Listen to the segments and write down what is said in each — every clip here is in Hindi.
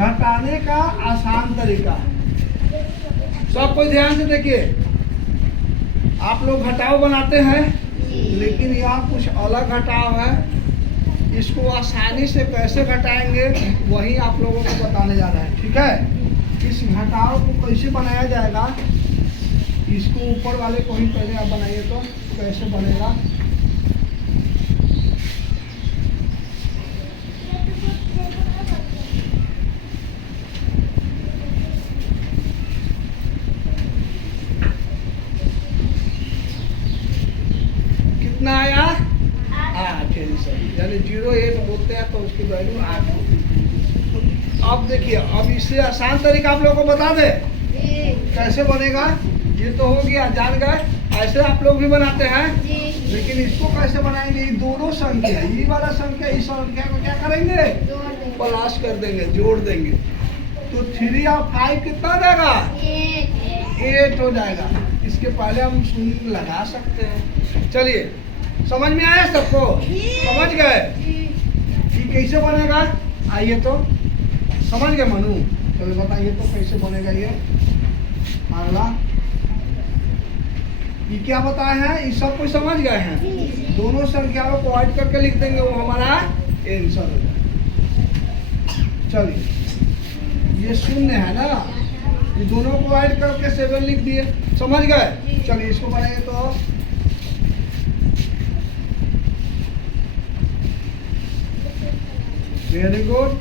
घटाने का आसान तरीका। सब कोई ध्यान से देखिए, आप लोग घटाव बनाते हैं, लेकिन यहाँ कुछ अलग घटाव है। इसको आसानी से कैसे घटाएंगे वही आप लोगों को बताने जा रहे हैं, ठीक है। इस घटाव को कैसे बनाया जाएगा, इसको ऊपर वाले को ही पहले आप बनाइए तो कैसे बनेगा। कितना आया? 8, यानी 0.8 बोलते हैं तो उसकी वैल्यू 8 होगी। अब देखिए, अब इससे आसान तरीका आप लोगों को बता दे कैसे बनेगा। ये तो हो गया, जान गए। ऐसे आप लोग भी बनाते हैं, लेकिन इसको कैसे बनाएंगे। ये दोनों संख्या, ये वाला संख्या इस संख्या को क्या करेंगे, प्लस कर देंगे, जोड़ देंगे। तो 3 और 5 कितना देगा, 8 हो जाएगा। इसके पहले हम शून्य लगा सकते हैं। चलिए, समझ में आया सबको? समझ गए कि कैसे बनेगा? आइए तो समझ गए मनु, चलो बताइए तो कैसे बनेगा ये। अगला ये क्या बताए हैं, ये सब कुछ समझ गए हैं। दोनों संख्याओं को ऐड करके लिख देंगे, वो हमारा आंसर हो जाएगा। चलिए, ये शून्य है ना, ये दोनों को ऐड करके 7 लिख दिए, समझ गए। चलिए इसको बनाएंगे तो वेरी गुड।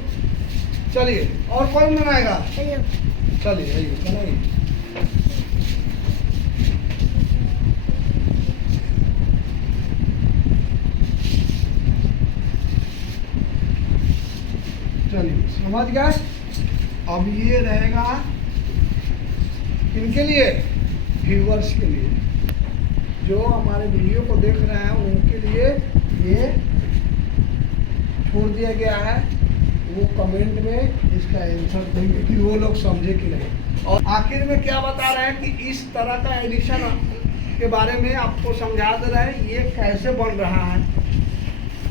चलिए, और कौन बनाएगा? चलिए बनाइए। चलिए, समझ गए। अब ये रहेगा किनके लिए, व्यूअर्स के लिए, जो हमारे वीडियो को देख रहे हैं उनके लिए ये छोड़ दिया गया है। वो कमेंट में इसका आंसर देंगे कि वो लोग समझे कि नहीं। और आखिर में क्या बता रहे हैं कि इस तरह का एडिशन के बारे में आपको समझा दे रहे हैं, ये कैसे बन रहा है,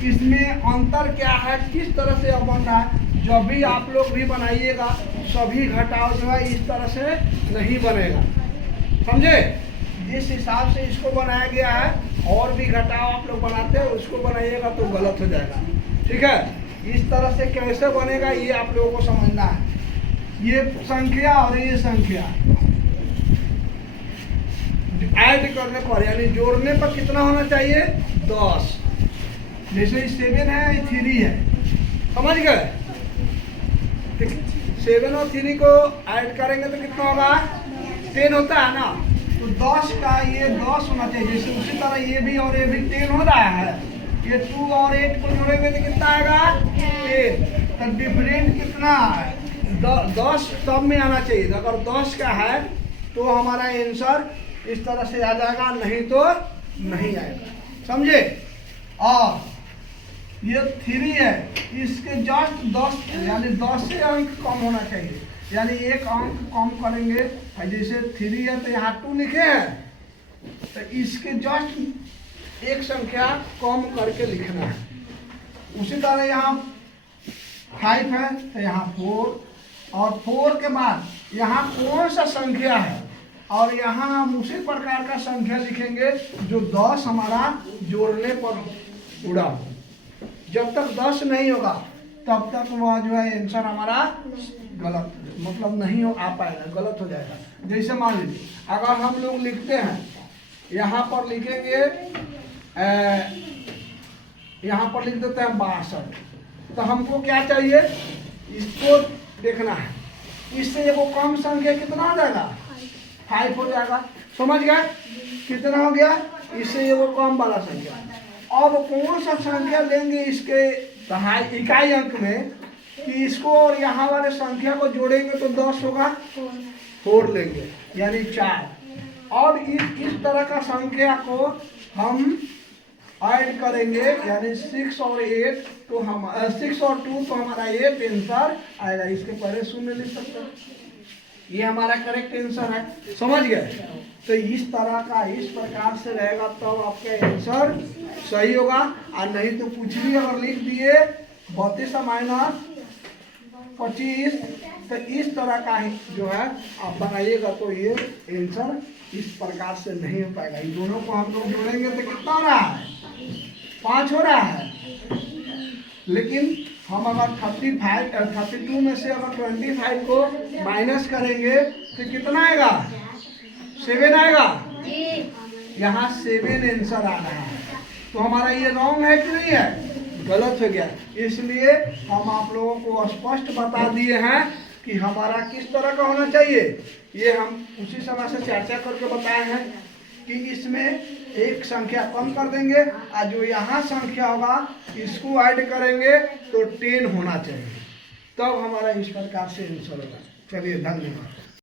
इसमें अंतर क्या है, किस तरह से अब बन रहा है। जब भी आप लोग भी बनाइएगा, सभी घटाव जो है इस तरह से नहीं बनेगा, समझे। जिस हिसाब से इसको बनाया गया है, और भी घटाव आप लोग बनाते हैं उसको बनाइएगा तो गलत हो जाएगा, ठीक है। इस तरह से कैसे बनेगा ये आप लोगों को समझना है। ये संख्या और ये संख्या ऐड करने पर, यानी जोड़ने पर कितना होना चाहिए, 10। जैसे 7 है, 3 है, समझ गए। 7 और 3 को ऐड करेंगे तो कितना होगा, 10 होता है ना। तो 10 का ये 10 होना चाहिए। जैसे उसी तरह ये भी और ये भी 10 हो रहा है, ये 2 और 8 को जोड़ेंगे तो कितना आएगा, 10। तो डिफरेंट कितना है, 10 सब में आना चाहिए। अगर 10 का है तो हमारा आंसर इस तरह से आ जाएगा, नहीं तो नहीं आएगा, समझे। और ये 3 है, इसके जस्ट 10 यानी 10 से अंक कम होना चाहिए, यानी एक अंक कम करेंगे। जैसे 3 है तो यहाँ 2 लिखे हैं, तो इसके जस्ट एक संख्या कम करके लिखना है। उसी तरह यहाँ 5 है तो यहाँ 4, और 4 के बाद यहाँ कौन सा संख्या है, और यहाँ हम उसी प्रकार का संख्या लिखेंगे जो 10 हमारा जोड़ने पर उड़ा हो। जब तक 10 नहीं होगा तब तक वह जो है आंसर हमारा गलत, मतलब नहीं हो आ पाएगा, गलत हो जाएगा। जैसे मान लीजिए अगर हम लोग लिखते हैं, यहाँ पर लिखेंगे, यहाँ पर लिख देते हैं 62, तो हमको क्या चाहिए, इसको देखना है। इससे ये वो कम संख्या कितना हो जाएगा, 5 हो जाएगा, समझ गए। कितना हो गया, इससे ये वो कम वाला संख्या। अब कौन सा संख्या लेंगे इसके इकाई अंक में कि इसको और यहाँ वाले संख्या को जोड़ेंगे तो 10 होगा, 4 लेंगे यानी 4। और इस तरह का संख्या को हम ऐड करेंगे, यानी 6 और 8 तो हम 6 और 2 तो हमारा 8 आंसर आएगा। इसके पहले 0 लिख सकते हैं, ये हमारा करेक्ट आंसर है, समझ गए। तो इस तरह का इस प्रकार से रहेगा तब तो आपका आंसर सही होगा, और नहीं तो कुछ भी अगर लिख दिए 32 माइनस 25। तो इस तरह का ही जो है आप बनाइएगा तो ये आंसर इस प्रकार से नहीं हो पाएगा। इन दोनों को हम लोग जोड़ेंगे तो कितना हो रहा है? 5 हो रहा है। लेकिन हम अगर 32 में से अगर 25 को माइनस करेंगे तो कितना आएगा? 7 आएगा। यहाँ 7 आंसर आ रहा है। तो हमारा ये रॉन्ग है कि नहीं है? गलत हो गया। इसलिए हम आप लोगों को स्पष्ट बता दिए हैं कि हमारा किस तरह का होना चाहिए। ये हम उसी समय से चर्चा करके बताए हैं कि इसमें एक संख्या कम कर देंगे और जो यहाँ संख्या होगा इसको ऐड करेंगे तो 10 होना चाहिए, तब हमारा इस प्रकार से आंसर होगा। चलिए, धन्यवाद।